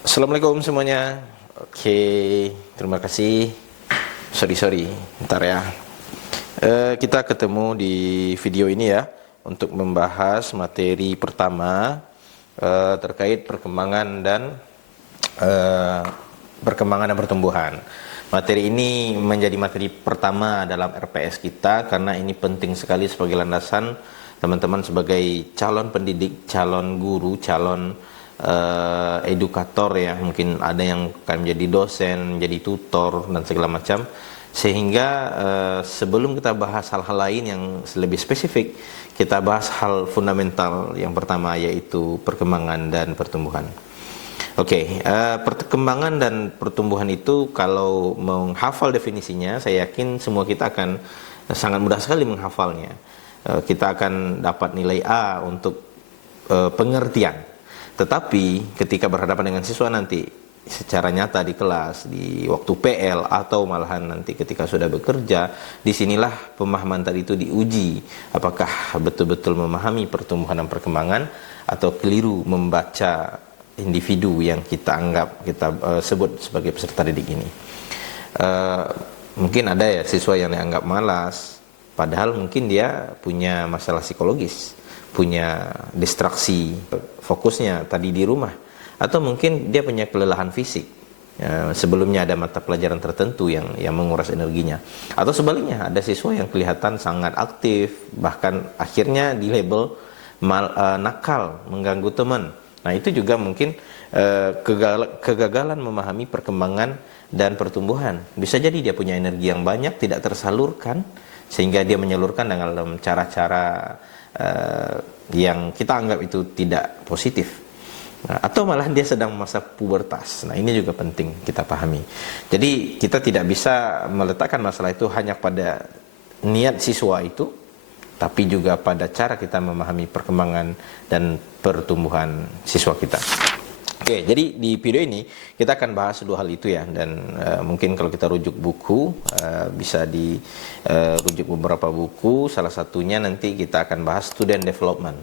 Assalamualaikum semuanya. Oke, terima kasih. Sorry, bentar ya. Kita ketemu di video ini ya untuk membahas materi pertama terkait eh, perkembangan dan pertumbuhan. Materi ini menjadi materi pertama dalam RPS kita karena ini penting sekali sebagai landasan teman-teman sebagai calon pendidik, calon guru, calon edukator ya, mungkin ada yang akan menjadi dosen, menjadi tutor dan segala macam, sehingga sebelum kita bahas hal-hal lain yang lebih spesifik, kita bahas hal fundamental yang pertama, yaitu perkembangan dan pertumbuhan. Oke, perkembangan dan pertumbuhan itu kalau menghafal definisinya, saya yakin semua kita akan sangat mudah sekali menghafalnya. Kita akan dapat nilai A untuk pengertian. Tetapi ketika berhadapan dengan siswa nanti secara nyata di kelas, di waktu PL, atau malahan nanti ketika sudah bekerja, disinilah pemahaman tadi itu diuji. Apakah betul-betul memahami pertumbuhan dan perkembangan atau keliru membaca individu yang kita anggap, kita sebut sebagai peserta didik ini. Mungkin ada ya siswa yang dianggap malas, padahal mungkin dia punya masalah psikologis, punya distraksi fokusnya tadi di rumah, atau mungkin dia punya kelelahan fisik, sebelumnya ada mata pelajaran tertentu yang menguras energinya, atau sebaliknya ada siswa yang kelihatan sangat aktif, bahkan akhirnya dilabel nakal, mengganggu teman. Nah, itu juga mungkin kegagalan memahami perkembangan dan pertumbuhan. Bisa jadi dia punya energi yang banyak, tidak tersalurkan, sehingga dia menyalurkan dalam cara-cara yang kita anggap itu tidak positif. Nah, atau malah dia sedang masa pubertas. Nah, ini juga penting kita pahami. Jadi kita tidak bisa meletakkan masalah itu hanya pada niat siswa itu, tapi juga pada cara kita memahami perkembangan dan pertumbuhan siswa kita. Oke, jadi di video ini kita akan bahas dua hal itu ya, dan mungkin kalau kita rujuk buku, bisa dirujuk beberapa buku. Salah satunya nanti kita akan bahas student development.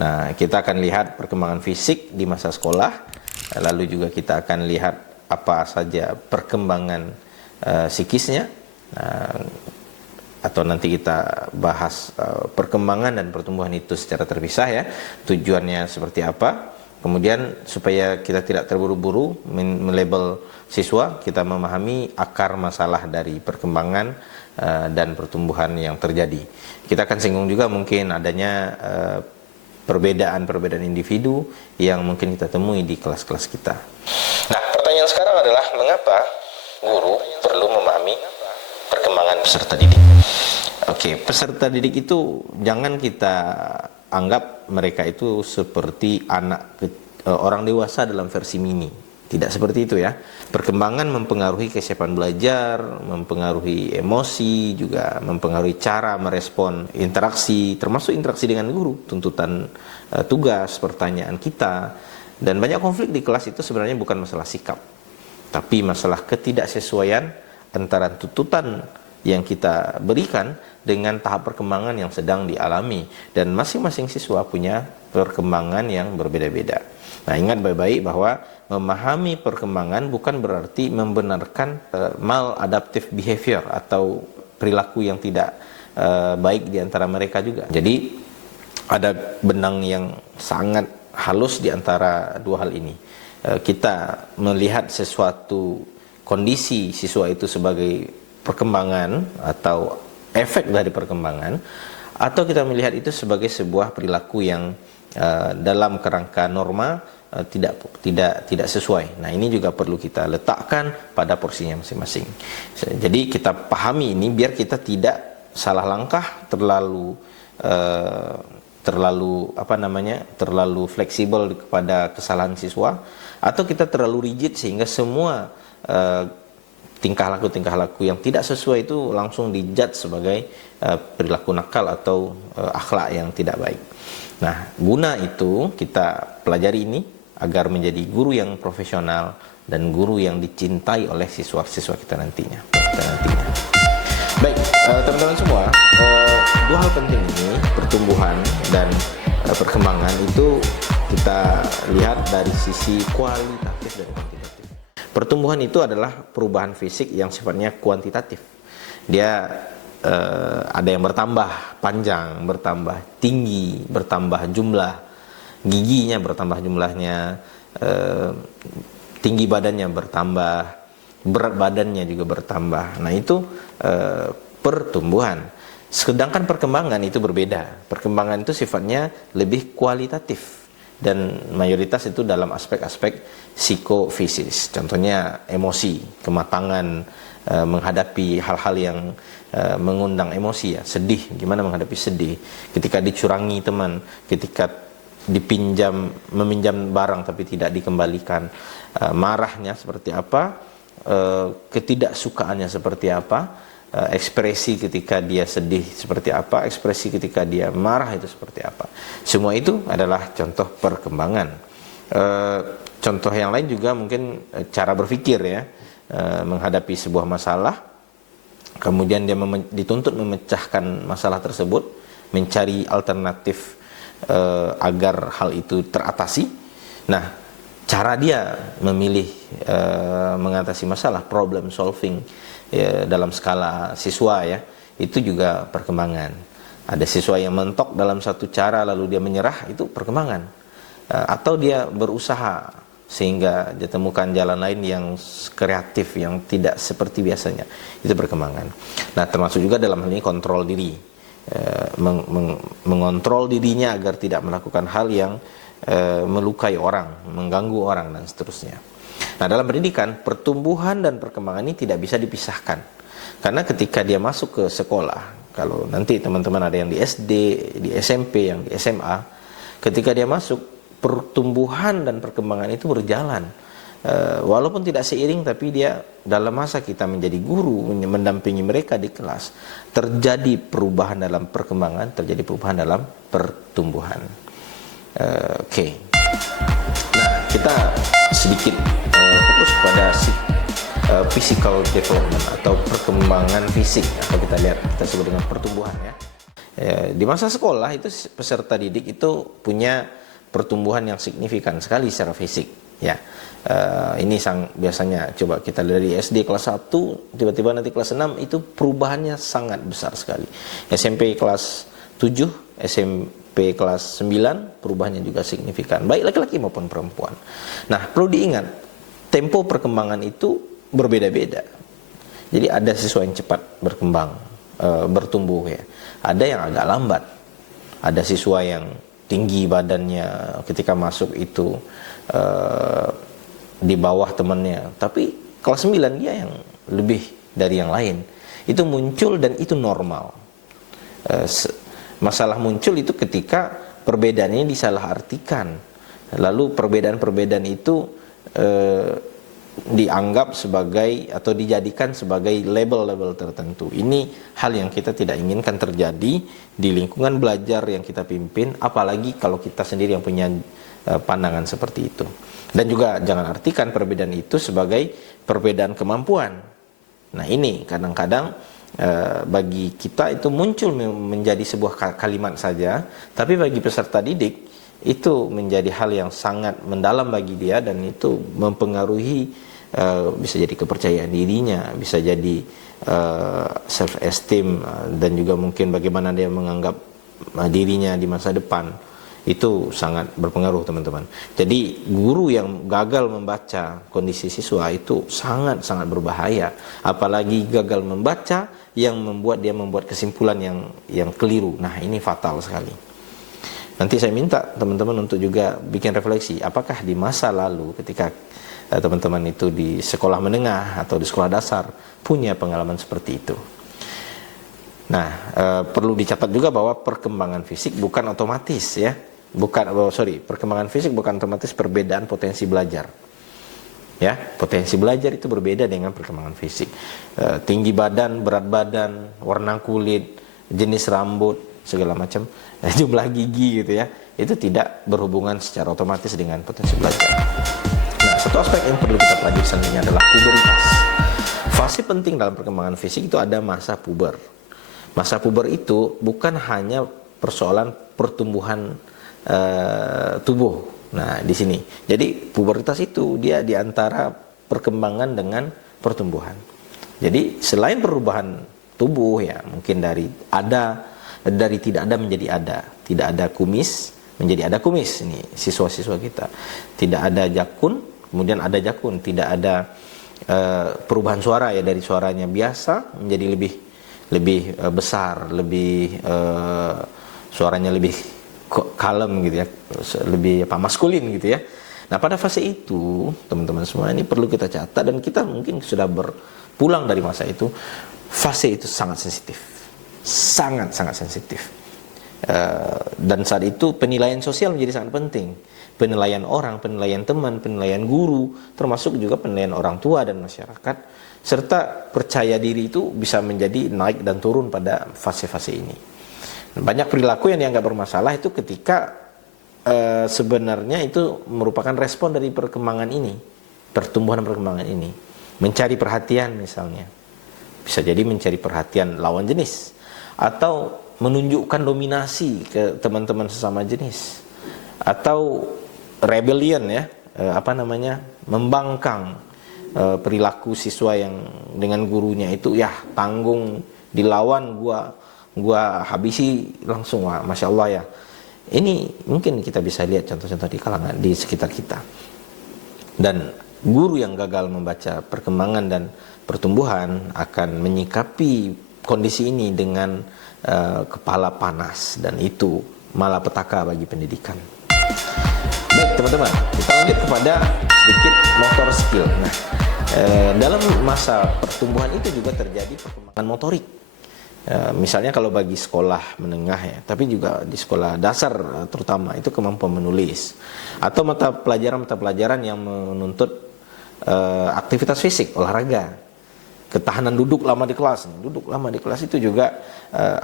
Nah, kita akan lihat perkembangan fisik di masa sekolah, lalu juga kita akan lihat apa saja perkembangan psikisnya, atau nanti kita bahas perkembangan dan pertumbuhan itu secara terpisah ya, tujuannya seperti apa. Kemudian supaya kita tidak terburu-buru melabel siswa, kita memahami akar masalah dari perkembangan dan pertumbuhan yang terjadi. Kita akan singgung juga mungkin adanya perbedaan-perbedaan individu yang mungkin kita temui di kelas-kelas kita. Nah, pertanyaan sekarang adalah mengapa guru perlu memahami perkembangan peserta didik? Oke, peserta didik itu jangan kita anggap mereka itu seperti orang dewasa dalam versi mini. Tidak seperti itu ya. Perkembangan mempengaruhi kesiapan belajar, mempengaruhi emosi, juga mempengaruhi cara merespon interaksi, termasuk interaksi dengan guru, tuntutan tugas, pertanyaan kita. Dan banyak konflik di kelas itu sebenarnya bukan masalah sikap, tapi masalah ketidaksesuaian antara tuntutan yang kita berikan dengan tahap perkembangan yang sedang dialami, dan masing-masing siswa punya perkembangan yang berbeda-beda. Nah, ingat baik-baik bahwa memahami perkembangan bukan berarti membenarkan maladaptive behavior atau perilaku yang tidak baik di antara mereka juga. Jadi ada benang yang sangat halus di antara dua hal ini. Kita melihat sesuatu kondisi siswa itu sebagai perkembangan atau efek dari perkembangan, atau kita melihat itu sebagai sebuah perilaku yang dalam kerangka norma tidak sesuai. Nah, ini juga perlu kita letakkan pada porsinya masing-masing. Jadi kita pahami ini biar kita tidak salah langkah, terlalu fleksibel kepada kesalahan siswa, atau kita terlalu rigid sehingga semua tingkah laku yang tidak sesuai itu langsung dijudge sebagai perilaku nakal atau akhlak yang tidak baik. Nah, guna itu kita pelajari ini agar menjadi guru yang profesional dan guru yang dicintai oleh siswa-siswa kita nantinya. Baik, teman-teman semua, dua hal penting ini, pertumbuhan dan perkembangan itu kita lihat dari sisi kualitatif dan kuantitatif. Pertumbuhan itu adalah perubahan fisik yang sifatnya kuantitatif. Dia ada yang bertambah panjang, bertambah tinggi, bertambah jumlah giginya, bertambah jumlahnya, tinggi badannya bertambah, berat badannya juga bertambah. Nah itu pertumbuhan. Sedangkan perkembangan itu berbeda. Perkembangan itu sifatnya lebih kualitatif dan mayoritas itu dalam aspek-aspek psikofisik. Contohnya emosi, kematangan menghadapi hal-hal yang mengundang emosi, ya, sedih, gimana menghadapi sedih, ketika dicurangi teman, ketika meminjam barang tapi tidak dikembalikan, marahnya seperti apa, ketidaksukaannya seperti apa, ekspresi ketika dia sedih seperti apa, ekspresi ketika dia marah itu seperti apa. Semua itu adalah contoh perkembangan. Contoh yang lain juga mungkin cara berpikir, ya, menghadapi sebuah masalah, kemudian dia dituntut memecahkan masalah tersebut, mencari alternatif agar hal itu teratasi. Nah, cara dia memilih mengatasi masalah, problem solving, ya, dalam skala siswa, ya, itu juga perkembangan. Ada siswa yang mentok dalam satu cara lalu dia menyerah, itu perkembangan. Atau dia berusaha sehingga ditemukan jalan lain yang kreatif, yang tidak seperti biasanya, itu perkembangan. Nah, termasuk juga dalam hal ini kontrol diri, mengontrol dirinya agar tidak melakukan hal yang melukai orang, mengganggu orang, dan seterusnya. Nah, dalam pendidikan, pertumbuhan dan perkembangan ini tidak bisa dipisahkan. Karena ketika dia masuk ke sekolah, kalau nanti teman-teman ada yang di SD, di SMP, yang di SMA, ketika dia masuk, pertumbuhan dan perkembangan itu berjalan. Walaupun tidak seiring, tapi dia dalam masa kita menjadi guru, mendampingi mereka di kelas, terjadi perubahan dalam perkembangan, terjadi perubahan dalam pertumbuhan. Oke. Nah, kita sedikit fokus pada physical development atau perkembangan fisik, atau kita sebut dengan pertumbuhan, ya. Di masa sekolah itu peserta didik itu punya pertumbuhan yang signifikan sekali secara fisik, ya. Ini biasanya coba kita lihat dari SD kelas 1 tiba-tiba nanti kelas 6 itu perubahannya sangat besar sekali. SMP kelas 7, SMP kelas 9 perubahannya juga signifikan, baik laki-laki maupun perempuan. Nah, perlu diingat, tempo perkembangan itu berbeda-beda. Jadi ada siswa yang cepat berkembang, bertumbuh, ya. Ada yang agak lambat. Ada siswa yang tinggi badannya ketika masuk itu di bawah temannya, tapi kelas 9 dia yang lebih dari yang lain. Itu muncul dan itu normal. Masalah muncul itu ketika perbedaan ini disalahartikan, lalu perbedaan-perbedaan itu dianggap sebagai atau dijadikan sebagai label-label tertentu. Ini hal yang kita tidak inginkan terjadi di lingkungan belajar yang kita pimpin, apalagi kalau kita sendiri yang punya pandangan seperti itu. Dan juga jangan artikan perbedaan itu sebagai perbedaan kemampuan. Nah, ini kadang-kadang bagi kita itu muncul menjadi sebuah kalimat saja, tapi bagi peserta didik itu menjadi hal yang sangat mendalam bagi dia, dan itu mempengaruhi bisa jadi kepercayaan dirinya, bisa jadi self esteem, dan juga mungkin bagaimana dia menganggap dirinya di masa depan. Itu sangat berpengaruh, teman-teman. Jadi guru yang gagal membaca kondisi siswa itu sangat-sangat berbahaya, apalagi gagal membaca yang membuat dia membuat kesimpulan yang keliru. Nah, ini fatal sekali. Nanti saya minta teman-teman untuk juga bikin refleksi, apakah di masa lalu ketika teman-teman itu di sekolah menengah atau di sekolah dasar punya pengalaman seperti itu. Nah, perlu dicatat juga bahwa perkembangan fisik bukan otomatis, ya. Perkembangan fisik bukan otomatis perbedaan potensi belajar. Ya, potensi belajar itu berbeda dengan perkembangan fisik. Tinggi badan, berat badan, warna kulit, jenis rambut, segala macam, jumlah gigi gitu, ya. Itu tidak berhubungan secara otomatis dengan potensi belajar. Nah, satu aspek yang perlu kita pelajari selanjutnya adalah puberitas. Fase penting dalam perkembangan fisik itu ada masa puber. Masa puber itu bukan hanya persoalan pertumbuhan tubuh, Nah, di sini. Jadi pubertas itu dia di antara perkembangan dengan pertumbuhan. Jadi selain perubahan tubuh ya, mungkin dari tidak ada menjadi ada, tidak ada kumis menjadi ada kumis, ini siswa-siswa kita. Tidak ada jakun, kemudian ada jakun, tidak ada perubahan suara ya, dari suaranya biasa menjadi lebih besar, lebih suaranya lebih kalem gitu ya, lebih maskulin gitu ya. Nah, pada fase itu teman-teman semua ini perlu kita catat, dan kita mungkin sudah berpulang dari masa itu. Fase itu sangat sensitif, sangat sensitif. Dan saat itu penilaian sosial menjadi sangat penting. Penilaian orang, penilaian teman, penilaian guru, termasuk juga penilaian orang tua dan masyarakat, serta percaya diri itu bisa menjadi naik dan turun pada fase-fase ini. Banyak perilaku yang dianggap bermasalah itu ketika sebenarnya itu merupakan respon dari perkembangan ini, pertumbuhan perkembangan ini. Mencari perhatian misalnya, bisa jadi mencari perhatian lawan jenis, atau menunjukkan dominasi ke teman-teman sesama jenis, atau rebellion ya, membangkang perilaku siswa yang dengan gurunya itu ya tanggung, dilawan gua habisi langsung. Wah, Masya Allah ya. Ini mungkin kita bisa lihat contoh-contoh di sekitar kita. Dan guru yang gagal membaca perkembangan dan pertumbuhan akan menyikapi kondisi ini dengan kepala panas, dan itu malapetaka bagi pendidikan. Baik teman-teman, kita lanjut kepada sedikit motor skill. Nah, dalam masa pertumbuhan itu juga terjadi perkembangan motorik. Misalnya kalau bagi sekolah menengah ya, tapi juga di sekolah dasar terutama, itu kemampuan menulis, atau mata pelajaran yang menuntut aktivitas fisik, olahraga, ketahanan duduk lama di kelas itu juga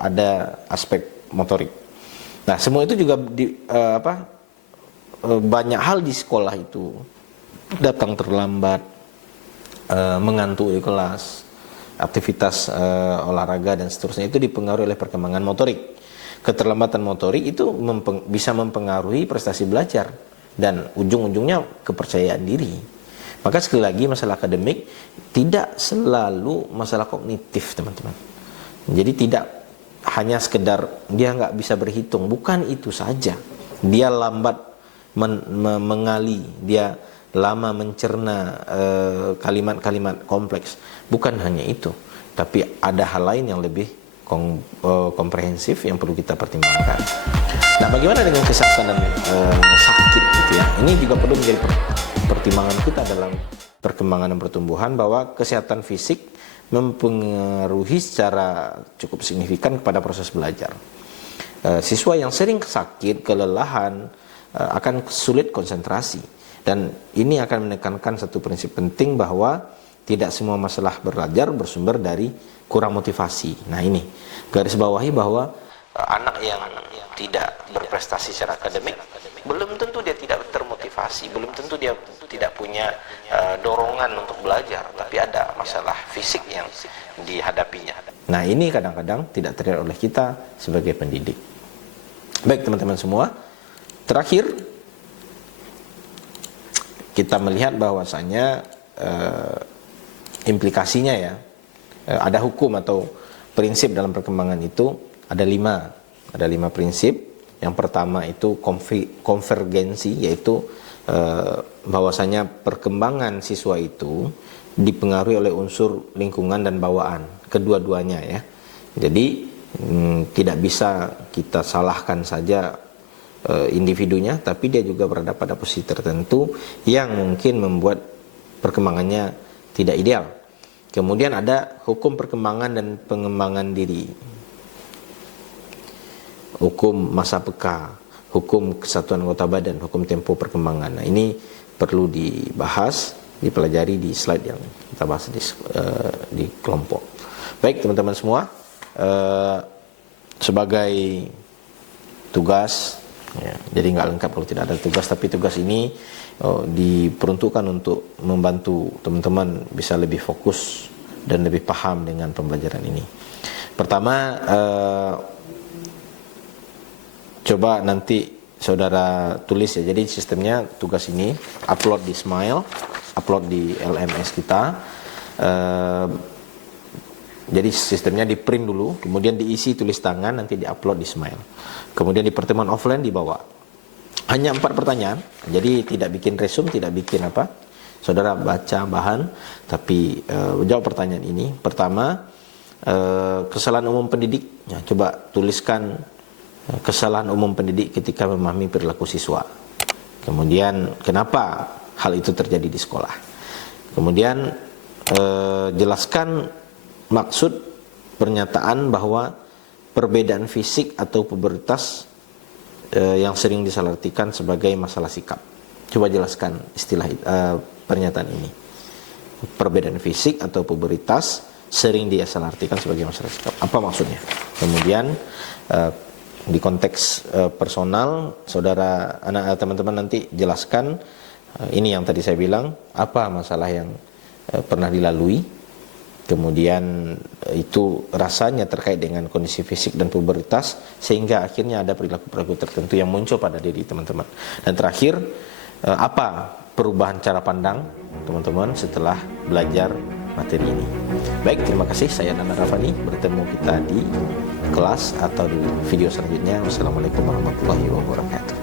ada aspek motorik. Nah, semua itu juga banyak hal di sekolah itu, datang terlambat, mengantuk di kelas, aktivitas olahraga dan seterusnya, itu dipengaruhi oleh perkembangan motorik. Keterlambatan motorik itu bisa mempengaruhi prestasi belajar dan ujung-ujungnya kepercayaan diri. Maka sekali lagi, masalah akademik tidak selalu masalah kognitif, teman-teman. Jadi tidak hanya sekedar dia nggak bisa berhitung, bukan itu saja. Dia lambat mengali, dia lama mencerna kalimat-kalimat kompleks. Bukan hanya itu, tapi ada hal lain yang lebih komprehensif yang perlu kita pertimbangkan. Nah, bagaimana dengan kesehatan dan sakit gitu ya? Ini juga perlu menjadi pertimbangan kita dalam perkembangan dan pertumbuhan, bahwa kesehatan fisik mempengaruhi secara cukup signifikan kepada proses belajar. Siswa yang sering sakit, kelelahan, akan sulit konsentrasi. Dan ini akan menekankan satu prinsip penting, bahwa tidak semua masalah belajar bersumber dari kurang motivasi. Nah, ini garis bawahi bahwa anak yang tidak berprestasi secara akademik belum tentu dia tidak termotivasi, belum tentu dia tidak punya dorongan untuk belajar, tapi ada masalah fisik yang dihadapinya. Nah, ini kadang-kadang tidak terlihat oleh kita sebagai pendidik. Baik teman-teman semua, terakhir kita melihat bahwasanya implikasinya ya, ada hukum atau prinsip dalam perkembangan itu ada lima prinsip. Yang pertama itu konvergensi, yaitu bahwasanya perkembangan siswa itu dipengaruhi oleh unsur lingkungan dan bawaan, kedua-duanya ya. Jadi tidak bisa kita salahkan saja individunya, tapi dia juga berada pada posisi tertentu yang mungkin membuat perkembangannya tidak ideal. Kemudian ada hukum perkembangan dan pengembangan diri, hukum masa peka, hukum kesatuan anggota badan, hukum tempo perkembangan. Nah, ini perlu dibahas, dipelajari di slide yang kita bahas di kelompok. Baik teman-teman semua, sebagai tugas ya, jadi nggak lengkap kalau tidak ada tugas, tapi tugas ini diperuntukkan untuk membantu teman-teman bisa lebih fokus dan lebih paham dengan pembelajaran ini. Pertama, coba nanti saudara tulis ya. Jadi sistemnya tugas ini upload di Smile, upload di LMS kita. Jadi sistemnya di print dulu, kemudian diisi tulis tangan, nanti diupload di Smile. Kemudian di pertemuan offline dibawa. Hanya 4 pertanyaan, jadi tidak bikin resume, tidak bikin apa. Saudara baca bahan, tapi jawab pertanyaan ini. Pertama, kesalahan umum pendidik. Ya, coba tuliskan kesalahan umum pendidik ketika memahami perilaku siswa. Kemudian kenapa hal itu terjadi di sekolah. Kemudian jelaskan maksud pernyataan bahwa perbedaan fisik atau pubertas yang sering disalahartikan sebagai masalah sikap. Coba jelaskan istilah pernyataan ini. Perbedaan fisik atau pubertas sering disalahartikan sebagai masalah sikap. Apa maksudnya? Kemudian di konteks personal, saudara, teman-teman nanti jelaskan ini yang tadi saya bilang, apa masalah yang pernah dilalui. Kemudian itu rasanya terkait dengan kondisi fisik dan pubertas, sehingga akhirnya ada perilaku-perilaku tertentu yang muncul pada diri teman-teman. Dan terakhir, apa perubahan cara pandang teman-teman setelah belajar materi ini. Baik, terima kasih. Saya Nana Rafani. Bertemu kita di kelas atau di video selanjutnya. Wassalamualaikum warahmatullahi wabarakatuh.